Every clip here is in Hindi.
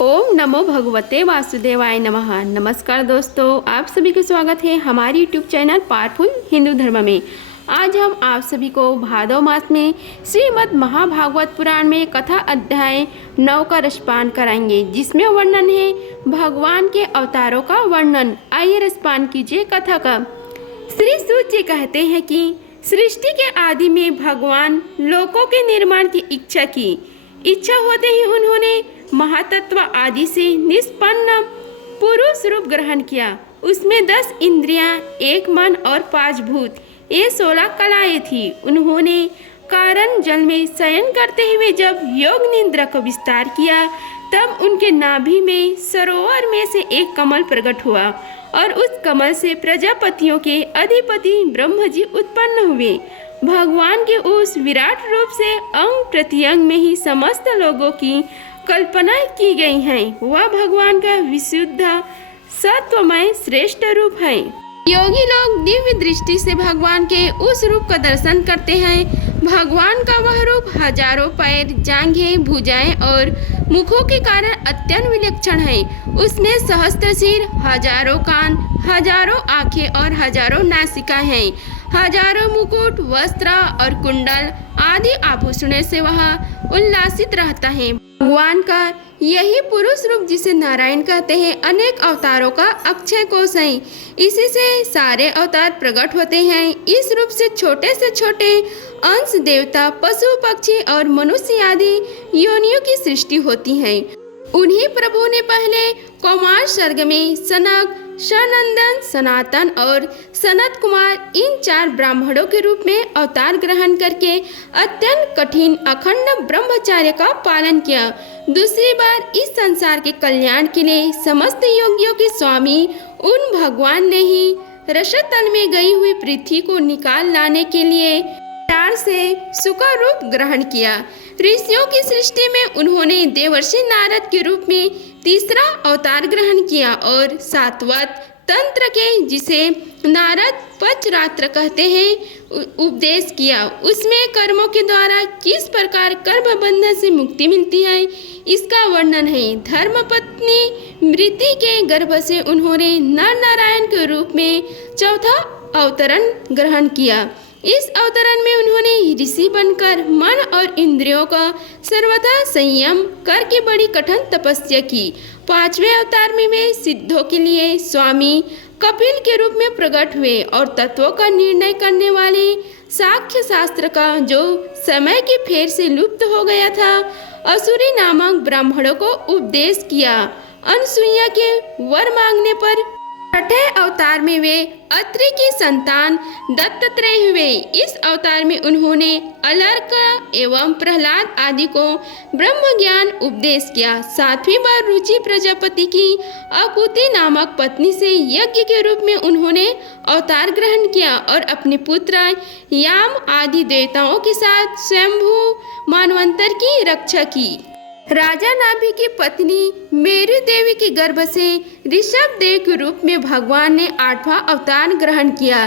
ओम नमो भगवते वासुदेवाय नमः। नमस्कार दोस्तों, आप सभी का स्वागत है हमारे यूट्यूब चैनल पावरफुल हिंदू धर्म में। आज हम आप सभी को भादव मास में श्रीमद् महाभागवत पुराण में कथा अध्याय 9 का रसपान कराएंगे, जिसमें वर्णन है भगवान के अवतारों का वर्णन। आइए रसपान कीजिए कथा का। श्री सूत जी कहते हैं कि सृष्टि के आदि में भगवान लोकों के निर्माण की इच्छा होते ही उन्होंने महातत्व आदि से निष्पन्न पुरुष रूप ग्रहण किया। उसमें 10 इंद्रियां, 1 मन और 5 भूत, ये 16 कलाएं थी। उन्होंने कारण जल में शयन करते हुए जब योग निद्रा को विस्तार किया, तब उनके नाभि में सरोवर में से एक कमल प्रकट हुआ और उस कमल से प्रजापतियों के अधिपति ब्रह्म जी उत्पन्न हुए। भगवान के उस विराट रूप से अंग प्रत्यंग में ही समस्त लोगों की कल्पना की गई है। वह भगवान का विशुद्ध सत्वमय श्रेष्ठ रूप है। योगी लोग दिव्य दृष्टि से भगवान के उस रूप का दर्शन करते हैं। भगवान का वह रूप हजारों पैर, जांघें, भुजाएं और मुखों के कारण अत्यंत विलक्षण है। उसमें सहस्त्र सिर, हजारों कान, हजारों आंखें और हजारों नासिका हैं। हजारों मुकुट, वस्त्र और कुंडल आदि आभूषणों से वह उल्लासित रहता है। भगवान का यही पुरुष रूप, जिसे नारायण कहते हैं, अनेक अवतारों का अक्षय कोश है। इसी से सारे अवतार प्रकट होते हैं। इस रूप से छोटे अंश देवता, पशु, पक्षी और मनुष्य आदि योनियों की सृष्टि होती है। उन्हीं प्रभु ने पहले कौमार सर्ग में सनक, सनंदन, सनातन और सनत कुमार इन 4 ब्राह्मणों के रूप में अवतार ग्रहण करके अत्यंत कठिन अखंड ब्रह्मचर्य का पालन किया। दूसरी बार इस संसार के कल्याण के लिए समस्त योगियों के स्वामी उन भगवान ने ही रसतल में गई हुई पृथ्वी को निकाल लाने के लिए प्यार से सुखा रूप ग्रहण किया। ऋषियों की सृष्टि में उन्होंने देवर्षि नारद के रूप में तीसरा अवतार ग्रहण किया और सातवत तंत्र के, जिसे नारद पचरात्र कहते हैं, उपदेश किया। उसमें कर्मों के द्वारा किस प्रकार कर्म बंधन से मुक्ति मिलती है, इसका वर्णन है। धर्मपत्नी मृति के गर्भ से उन्होंने नर नारायण के रूप में चौथा अवतरण ग्रहण किया। इस अवतरण में उन्होंने ऋषि बनकर मन और इंद्रियों का सर्वथा संयम करके बड़ी कठिन तपस्या की। 5वें अवतार में वे सिद्धों के लिए स्वामी कपिल के रूप में प्रकट हुए और तत्वों का निर्णय करने वाले सांख्य शास्त्र का, जो समय के फेर से लुप्त हो गया था, असुरी नामक ब्राह्मणों को उपदेश किया। अनसुईया के वर मांगने पर 6ठे अवतार में वे अत्रि की संतान दत्तात्रेय हुए। इस अवतार में उन्होंने अलर्क एवं प्रहलाद आदि को ब्रह्म ज्ञान उपदेश किया। 7वीं बार रुचि प्रजापति की अकुति नामक पत्नी से यज्ञ के रूप में उन्होंने अवतार ग्रहण किया और अपने पुत्र याम आदि देवताओं के साथ स्वयंभू मानवंतर की रक्षा की। राजा नाभि की पत्नी मेरु देवी के गर्भ से ऋषभ देव के रूप में भगवान ने 8वां अवतार ग्रहण किया।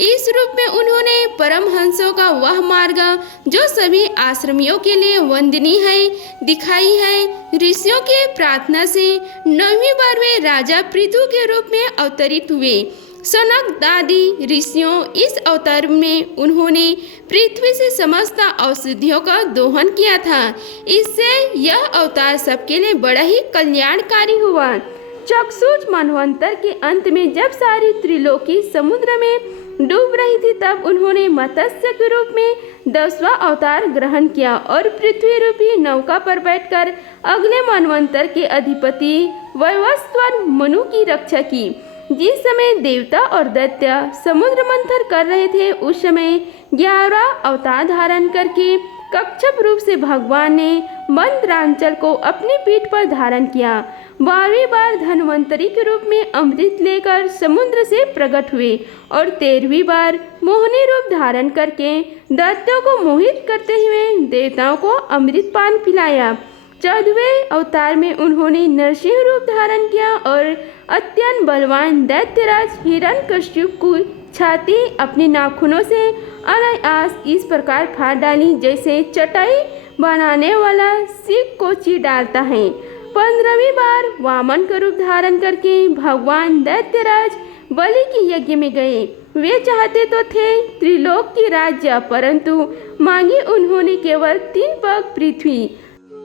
इस रूप में उन्होंने परमहंसों का वह मार्ग, जो सभी आश्रमियों के लिए वंदनीय है, दिखाई है। ऋषियों के प्रार्थना से 9वीं बार वे राजा पृथु के रूप में अवतरित हुए। सनक दादी ऋषियों इस अवतार में उन्होंने पृथ्वी से समस्त औषधियों का दोहन किया था। इससे यह अवतार सबके लिए बड़ा ही कल्याणकारी हुआ। चक्षुष मनवंतर के अंत में जब सारी त्रिलोकी समुद्र में डूब रही थी, तब उन्होंने मत्स्य के रूप में 10वां अवतार ग्रहण किया और पृथ्वी रूपी नौका पर बैठकर अगले मनवंतर के अधिपति वैवस्वत मनु की रक्षा की। जिस समय देवता और दैत्य समुद्र मंथन कर रहे थे, उस समय 11 अवतार धारण करके कच्छप रूप से भगवान ने मंदरांचल को अपनी पीठ पर धारण किया। 12वीं बार धन्वंतरी के रूप में अमृत लेकर समुद्र से प्रकट हुए और 13वीं बार मोहिनी रूप धारण करके दैत्यों को मोहित करते हुए देवताओं को अमृत पान पिलाया। 14वें अवतार में उन्होंने नरसिंह रूप धारण किया और अत्यंत बलवान दैत्यराज हिरण्यकश्यप को छाती अपने नाखूनों से अनायास इस प्रकार फाड़ डाली, जैसे चटाई बनाने वाला सीख को चीर डालता है। 15वीं बार वामन का रूप धारण करके भगवान दैत्यराज बलि के यज्ञ में गए। वे चाहते तो थे त्रिलोक की राज्य, परंतु मांगी उन्होंने केवल 3 पग पृथ्वी।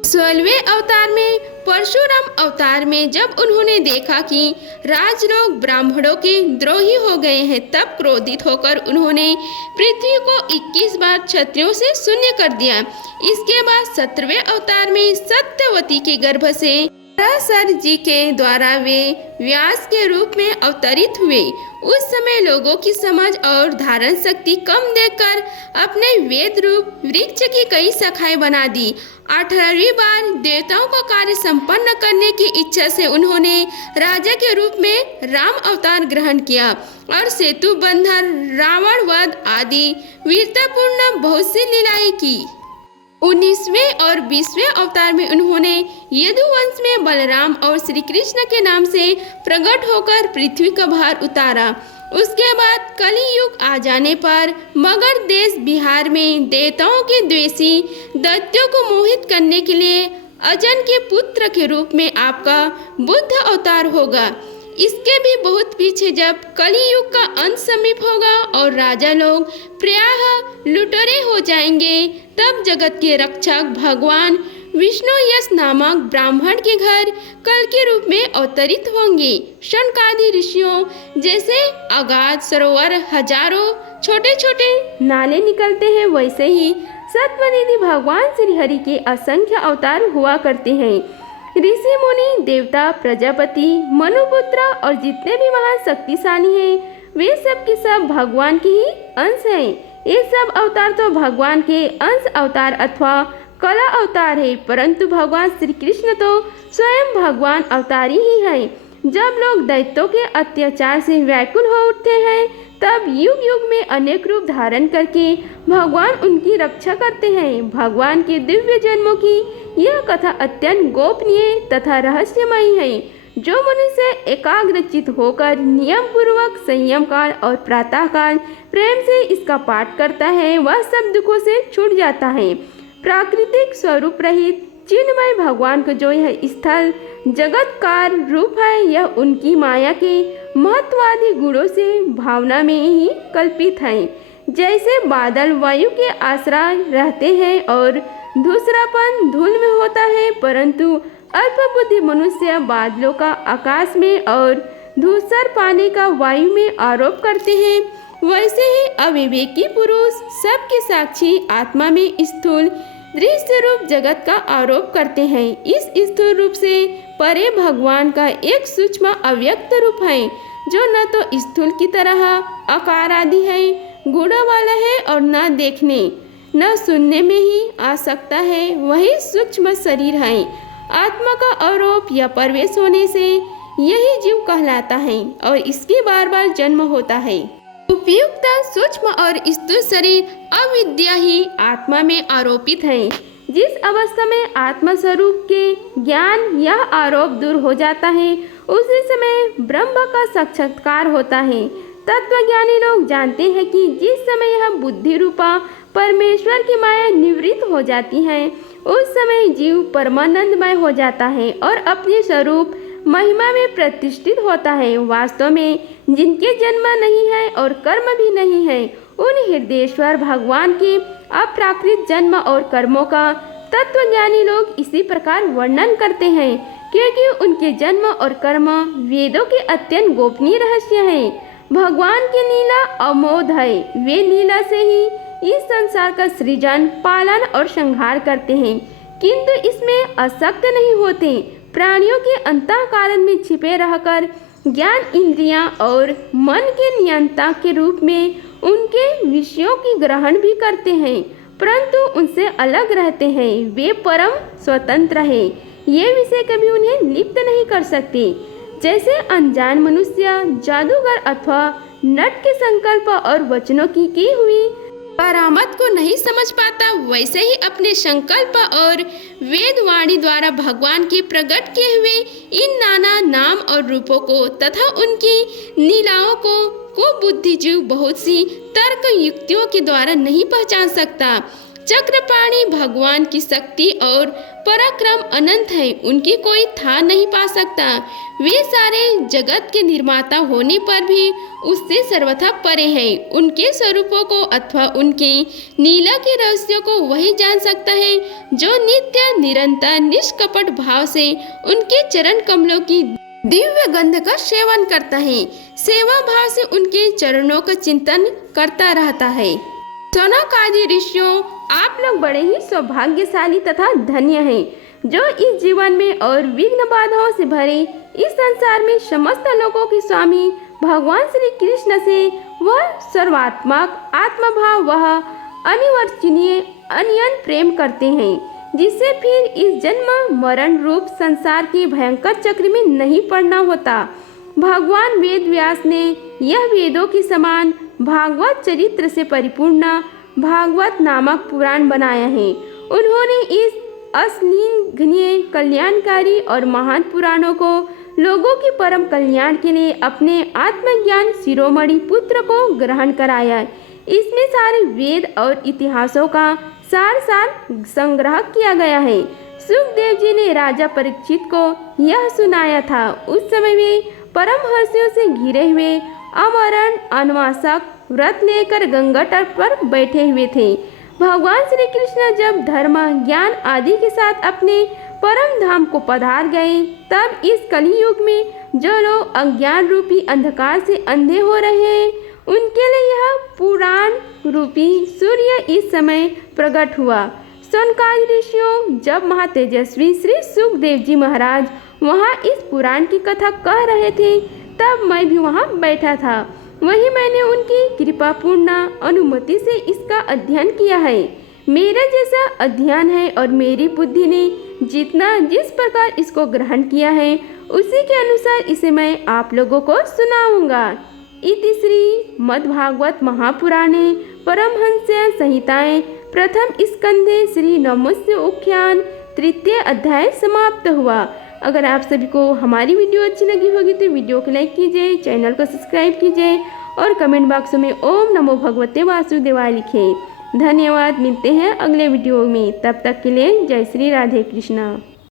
16वें अवतार में परशुराम अवतार में जब उन्होंने देखा कि राजलोक ब्राह्मणों के द्रोही हो गए हैं, तब क्रोधित होकर उन्होंने पृथ्वी को 21 बार क्षत्रियों से शून्य कर दिया। इसके बाद 17वें अवतार में सत्यवती के गर्भ से पराशर जी के द्वारा वे व्यास के रूप में अवतरित हुए। उस समय लोगों की समझ और धारण शक्ति कम देखकर अपने वेद रूप वृक्ष की कई शाखाएं बना दी। 18वीं बार देवताओं का कार्य संपन्न करने की इच्छा से उन्होंने राजा के रूप में राम अवतार ग्रहण किया और सेतु बंधन, रावण वध आदि वीरतापूर्ण बहुत सी लीलाएं की। 19वें और 20वें अवतार में उन्होंने यदुवंश में बलराम और श्री कृष्ण के नाम से प्रकट होकर पृथ्वी का भार उतारा। उसके बाद कली युग आ जाने पर मगध देश बिहार में देवताओं के द्वेषी दैत्यों को मोहित करने के लिए अजन के पुत्र के रूप में आपका बुद्ध अवतार होगा। इसके भी बहुत पीछे जब कलियुग का अंत समीप होगा और राजा लोग प्रायः लुटेरे हो जाएंगे, तब जगत के रक्षक भगवान विष्णु यश नामक ब्राह्मण के घर कल के रूप में अवतरित होंगे। शनकादि ऋषियों जैसे अगाध सरोवर हजारों छोटे छोटे नाले निकलते हैं, वैसे ही सत्वनिधि भगवान श्री हरि के असंख्य अवतार हुआ करते हैं। ऋषि मुनि देवता प्रजापति मनुपुत्र और जितने भी महान शक्तिशाली हैं, वे सब के सब भगवान के ही अंश हैं। ये सब अवतार तो भगवान के अंश अवतार अथवा कला अवतार है, परंतु भगवान श्री कृष्ण तो स्वयं भगवान अवतारी ही है। जब लोग दैत्यों के अत्याचार से व्याकुल हो उठते हैं, तब युग युग में अनेक रूप धारण करके भगवान उनकी रक्षा करते हैं। भगवान के दिव्य जन्मों की यह कथा अत्यंत गोपनीय तथा रहस्यमयी है। जो मनुष्य एकाग्रचित होकर नियम पूर्वक संयम काल और प्रातः काल प्रेम से इसका पाठ करता है, वह सब दुखों से छूट जाता है। प्राकृतिक स्वरूप रहित चिन्मय भगवान का जो यह स्थल जगतकार रूप है, यह उनकी माया के महत्वादि गुणों से भावना में ही कल्पित है। जैसे बादल वायु के आश्रय रहते हैं और धूसरापन धूल में होता है, परंतु अल्पबुद्धि मनुष्य बादलों का आकाश में और धूसर पानी का वायु में आरोप करते हैं, वैसे ही अविवेकी पुरुष सबके साक्षी आत्मा में स्थूल दृश्य रूप जगत का आरोप करते हैं। इस स्थूल रूप से परे भगवान का एक सूक्ष्म अव्यक्त रूप है, जो न तो स्थूल की तरह आकार आदि है, गुणों वाला है और न देखने न सुनने में ही आ सकता है, वही सूक्ष्म शरीर है। आत्मा का आरोप या प्रवेश होने से यही जीव कहलाता है और इसकी बार बार जन्म होता है। उपयुक्त सूक्ष्म और स्थूल शरीर अविद्या ही आत्मा में आरोपित है। जिस अवस्था में आत्मा स्वरूप के ज्ञान या आरोप दूर हो जाता है, उसी समय ब्रह्म का साक्षात्कार होता है। तत्वज्ञानी लोग जानते हैं कि जिस समय यह बुद्धि रूपा परमेश्वर की माया निवृत्त हो जाती है, उस समय जीव परमानंदमय हो जाता है और अपने स्वरूप महिमा में प्रतिष्ठित होता है। वास्तव में जिनके जन्म नहीं है और कर्म भी नहीं है, उन हृदयेश्वर भगवान के अप्राकृत जन्म और कर्मों का तत्वज्ञानी लोग इसी प्रकार वर्णन करते हैं, क्योंकि उनके जन्म और कर्म वेदों के अत्यंत गोपनीय रहस्य है। भगवान की लीला अमोघ है। वे लीला से ही इस संसार का सृजन, पालन और संहार करते हैं, किंतु इसमें आसक्त नहीं होते। प्राणियों के अंतःकरण में छिपे रहकर ज्ञान इंद्रियां और मन के नियंता के रूप में उनके विषयों की ग्रहण भी करते हैं, परंतु उनसे अलग रहते हैं। वे परम स्वतंत्र हैं। ये विषय कभी उन्हें लिप्त नहीं कर सकते। जैसे अनजान मनुष्य जादूगर अथवा नट के संकल्प और वचनों की हुई परामत को नहीं समझ पाता, वैसे ही अपने संकल्प और वेद वाणी द्वारा भगवान के प्रकट किए हुए इन नाना नाम और रूपों को तथा उनकी लीलाओं को बुद्धिजीव बहुत सी तर्क युक्तियों के द्वारा नहीं पहचान सकता। चक्रपाणी भगवान की शक्ति और पराक्रम अनंत है, उनकी कोई था नहीं पा सकता। वे सारे जगत के निर्माता होने पर भी उससे सर्वथा परे हैं। उनके स्वरूपों को अथवा उनके लीला के रहस्यों को वही जान सकता है जो नित्य निरंतर निष्कपट भाव से उनके चरण कमलों की दिव्य गंध का सेवन करता है, सेवा भाव से उनके चरणों का चिंतन करता रहता है। सनकादि ऋषियों, आप लोग बड़े ही सौभाग्यशाली तथा धन्य हैं जो इस जीवन में और विघ्न बाधाओं से भरे इस संसार में समस्त लोगों के स्वामी भगवान श्री कृष्ण से वह सर्वात्मक आत्मभाव वह अनिवर्चनीय अनियन प्रेम करते हैं, जिससे फिर इस जन्म मरण रूप संसार के भयंकर चक्र में नहीं पड़ना होता। भगवान वेद व्यास ने यह वेदों के समान भागवत चरित्र से परिपूर्ण भागवत नामक पुराण बनाया है। उन्होंने इस अश्लीघनीय कल्याणकारी और महान पुराणों को लोगों के परम कल्याण के लिए अपने आत्मज्ञान शिरोमणि पुत्र को ग्रहण कराया। इसमें सारे वेद और इतिहासों का सार संग्रह किया गया है। सुखदेव जी ने राजा परीक्षित को यह सुनाया था। उस समय वे परमहंसियों से घिरे हुए अमरण अनुवासक व्रत लेकर गंगा तट पर बैठे हुए थे। भगवान श्री कृष्ण जब धर्म ज्ञान आदि के साथ अपने परम धाम को पधार गए, तब इस कलियुग में जो लोग अज्ञान रूपी अंधकार से अंधे हो रहे हैं, उनके लिए यह पुराण रूपी सूर्य इस समय प्रकट हुआ। सनकादि ऋषियों, जब महातेजस्वी श्री सुखदेव जी महाराज वहाँ इस पुराण की कथा कह रहे थे, तब मैं भी वहाँ बैठा था। वही मैंने उनकी कृपापूर्ण अनुमति से इसका अध्ययन किया है। मेरा जैसा अध्ययन है और मेरी बुद्धि ने जिस प्रकार इसको ग्रहण किया है, उसी के अनुसार इसे मैं आप लोगों को सुनाऊंगा। इति श्री मद्भागवत महापुराणे परमहंस्य संहिताएं प्रथम स्कंधे श्री नमस्य उख्यान तृतीय अध्याय समाप्त हुआ। अगर आप सभी को हमारी वीडियो अच्छी लगी होगी तो वीडियो को लाइक कीजिए, चैनल को सब्सक्राइब कीजिए और कमेंट बॉक्स में ओम नमो भगवते वासुदेवाय लिखें। धन्यवाद। मिलते हैं अगले वीडियो में, तब तक के लिए जय श्री राधे कृष्णा।